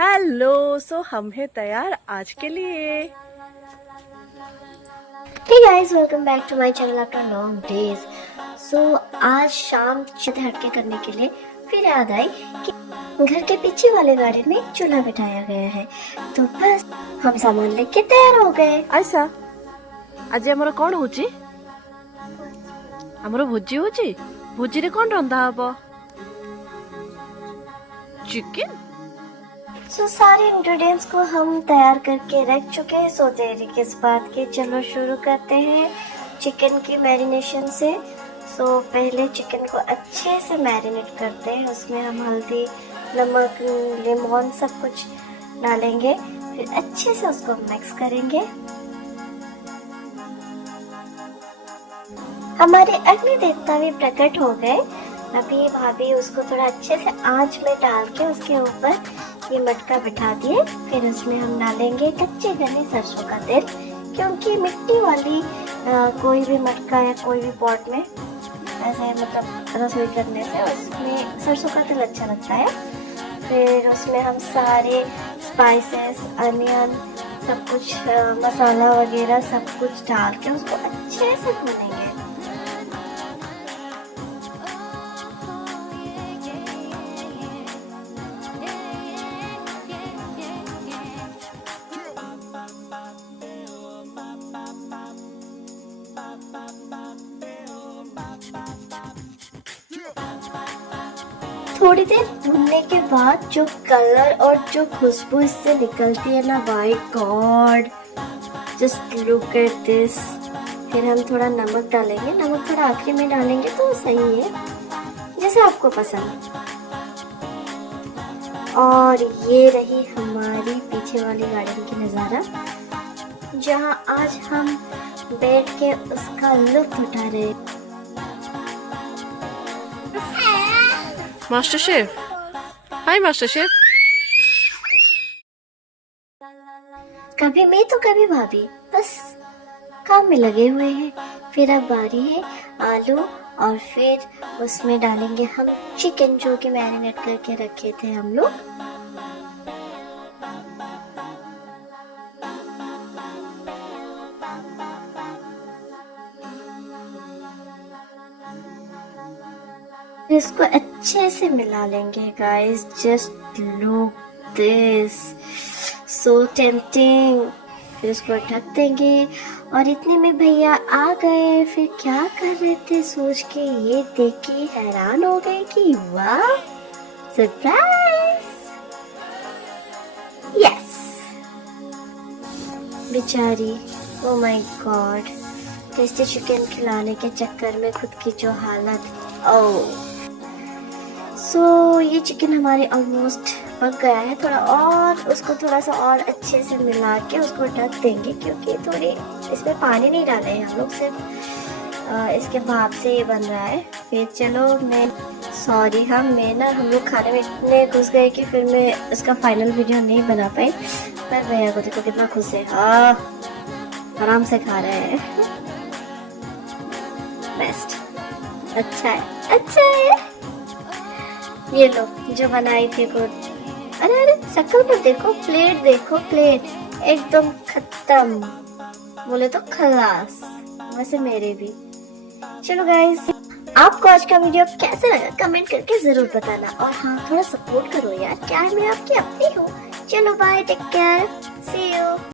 Hello. सो हम हैं तैयार आज के लिए। Hey guys, welcome back to my channel after long days. So आज शाम छत हटके करने के लिए फिर याद आई कि घर के पीछे वाले गार्डन में एक चूल्हा बिठाया गया है, तो बस हम सामान लेके तैयार हो गए। ऐसा आज हमर कौन होची? हमर भोजी होची। भोजी रे कौन रंधा हबो? चिकन। सो सारे इंग्रेडिएंट्स को हम तैयार करके रख चुके हैं। सो देरी किस बात की, चलो शुरू करते हैं चिकन की मैरिनेशन से। सो पहले चिकन को अच्छे से मैरिनेट करते हैं। उसमें हम हल्दी, नमक, लेमन सब कुछ डालेंगे, फिर अच्छे से उसको मिक्स करेंगे। हमारे अग्नि देवता भी प्रकट हो गए। अभी भाभी उसको थोड़ा अच्छे से आंच में डाल के उसके ऊपर ये मटका बिठा दिए। फिर उसमें हम डालेंगे कच्चे घने सरसों का तेल, क्योंकि मिट्टी वाली कोई भी मटका या कोई भी पॉट में ऐसे मतलब रसोई करने से उसमें सरसों का तेल अच्छा लगता है। फिर उसमें हम सारे स्पाइसेस, अनियन, सब कुछ मसाला वगैरह सब कुछ डाल के उसको अच्छे से भूनेंगे। थोड़ी देर भूनने के बाद जो कलर और जो खुशबू इससे निकलती है ना, my God, just look at this. फिर हम थोड़ा नमक डालेंगे, नमक थोड़ा आखिरी में डालेंगे तो सही है, जैसे आपको पसंद। और ये रही हमारी पीछे वाली गार्डन की नज़ारा, जहाँ आज हम बैठ के उसका लुत्फ उठा रहे हैं। Master chef. Hi master chef. कभी मैं तो कभी भाभी बस काम में लगे हुए हैं। फिर अब बारी है आलू, और फिर उसमें डालेंगे हम चिकन जो कि मैरिनेट करके रखे थे हम लोग। इसको अच्छे से मिला लेंगे guys. Just look this, so tempting. फिर इसको ढक देंगे, और इतने में भैया आ गए। फिर क्या कर रहे थे सोच के ये देख के हैरान हो गए कि वाह, सरप्राइज। यस, बेचारी, oh my God, tasty chicken खिलाने के चक्कर में खुद की जो हालत। ओह, सो ये चिकन हमारे ऑलमोस्ट पक गया है। थोड़ा और उसको थोड़ा सा और अच्छे से मिला के उसको ढक देंगे, क्योंकि थोड़ी इसमें पानी नहीं डाले हैं हम लोग, सिर्फ इसके भाप से ये बन रहा है। फिर चलो हम लोग खाने में इतने घुस गए कि फिर मैं उसका फाइनल वीडियो नहीं बना पाई। पर भैया को देखो कितना खुश है, हाँ आराम से खा रहे हैं। बेस्ट, अच्छा है, अच्छा है। ये लो जो बनाई थी खुद। अरे अरे, शक्ल पर देखो, प्लेट देखो, प्लेट एकदम खत्म, बोले तो खलास। वैसे मेरे भी। चलो गाइस, आपको आज का वीडियो कैसा लगा कमेंट करके जरूर बताना, और हाँ थोड़ा सपोर्ट करो यार, क्या मैं आपकी अपनी हूँ। चलो बाय, टेक केयर, सी